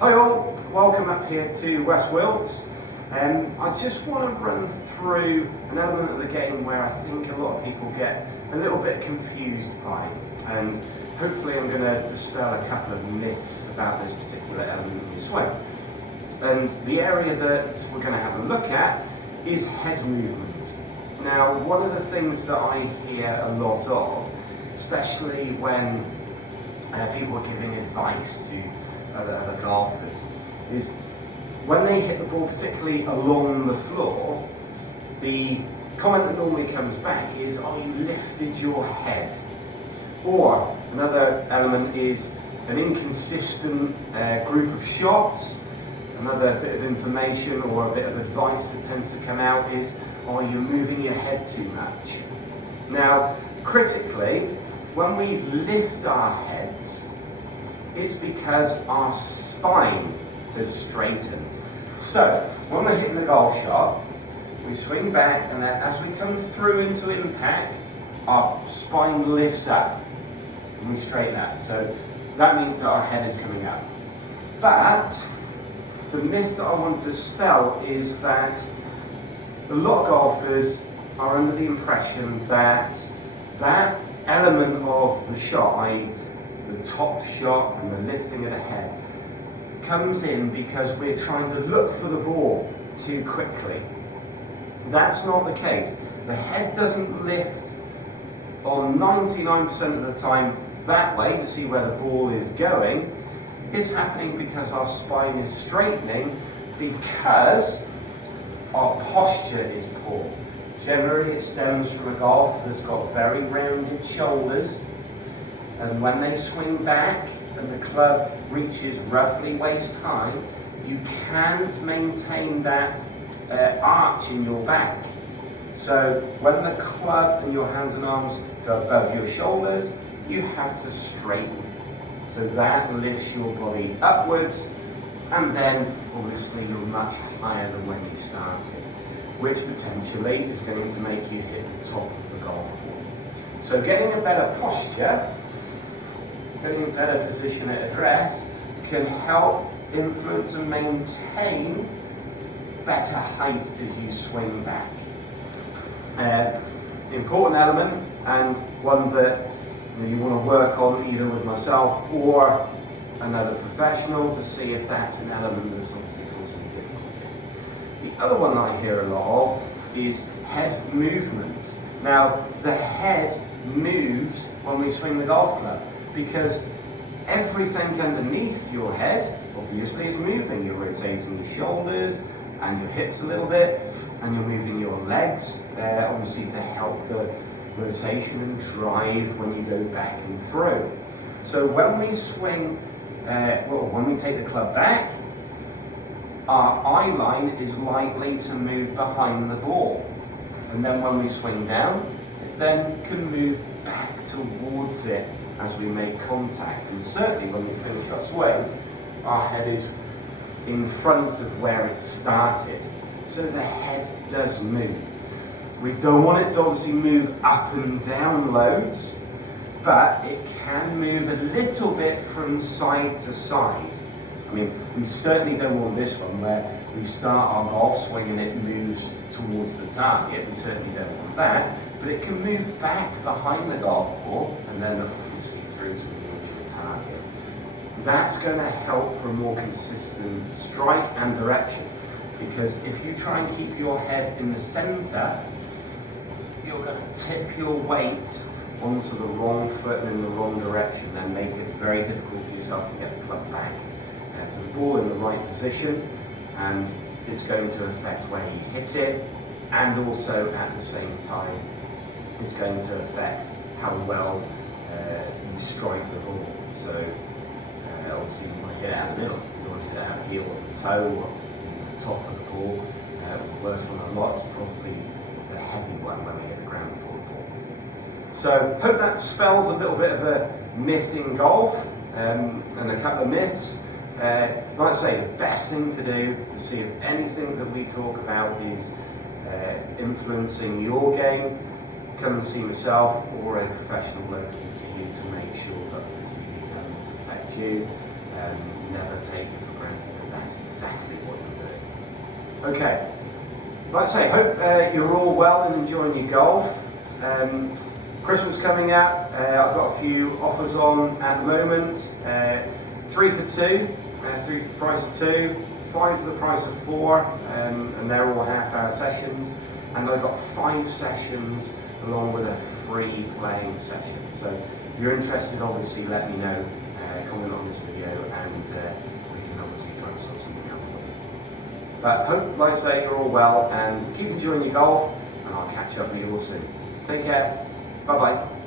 Hi all, welcome up here to West Wilts. I just want to run through an element of the game where I think a lot of people get a little bit confused by, and hopefully I'm going to dispel a couple of myths about this particular element in your swing. And the area that we're going to have a look at is head movement. Now, one of the things that I hear a lot of, especially when people are giving advice to other golfers, is when they hit the ball particularly along the floor, the comment that normally comes back is, oh, you lifted your head. Or another element is an inconsistent group of shots. Another bit of information or a bit of advice that tends to come out is, oh, you're moving your head too much. Now, critically, when we lift our heads, it's because our spine has straightened. So, when we're hitting the golf shot, we swing back, and then as we come through into impact, our spine lifts up, and we straighten up. So, that means that our head is coming up. But, the myth that I want to dispel is that a lot of golfers are under the impression that that element of the shot, i.e. the top shot and the lifting of the head, comes in because we're trying to look for the ball too quickly. That's not the case. The head doesn't lift on 99% of the time that way to see where the ball is going. It's happening because our spine is straightening, because our posture is poor. Generally it stems from a golfer that's got very rounded shoulders, and when they swing back and the club reaches roughly waist high, you can't maintain that arch in your back. So when the club and your hands and arms go above your shoulders, you have to straighten. So that lifts your body upwards, and then obviously you're much higher than when you started, which potentially is going to make you hit the top of the golf ball. So getting a better posture, getting a better position at address, can help influence and maintain better height as you swing back. The important element, and one that you want to work on either with myself or another professional to see if that's an element that's obviously causing difficulty. The other one that I hear a lot of is head movement. Now, the head moves when we swing the golf club, because everything underneath your head obviously is moving. You're rotating your shoulders and your hips a little bit, and you're moving your legs obviously to help the rotation and drive when you go back and through. So when we swing, when we take the club back, our eye line is likely to move behind the ball, and then when we swing down, it then can move back towards it as we make contact. And certainly when we finish our swing, our head is in front of where it started. So the head does move. We don't want it to obviously move up and down loads, but it can move a little bit from side to side. I mean, we certainly don't want this one where we start our golf swing and it moves towards the target. We certainly don't want that, but it can move back behind the golf ball and then obviously through to the target. That's going to help for a more consistent strike and direction, because if you try and keep your head in the center, you're going to tip your weight onto the wrong foot and in the wrong direction, and make it very difficult for yourself to get the club back to the ball in the right position, and it's going to affect where you hit it, and also at the same time it's going to affect how well you strike the ball. So obviously you want to hit it out of the middle, you want to hit it out of heel or the toe or the top of the ball. The worst one a lot is probably the heavy one when we hit the ground ball. So hope that spells a little bit of a myth in golf, and a couple of myths. Like I say, the best thing to do to see if anything that we talk about is influencing your game, come and see myself or a professional locally to you to make sure that these elements affect you. never take it for granted that that's exactly what you're doing. Okay, like I say, hope you're all well and enjoying your golf. Christmas coming up, I've got a few offers on at the moment. 3 for 2, 3 for the price of 2, 5 for the price of 4, and they're all half-hour sessions. And I've got 5 sessions along with a free playing session. So if you're interested, obviously let me know, comment on this video, and we can obviously try and sort something out for you. But hope, like I say, you're all well and keep enjoying your golf, and I'll catch up with you all soon. Take care. Bye-bye.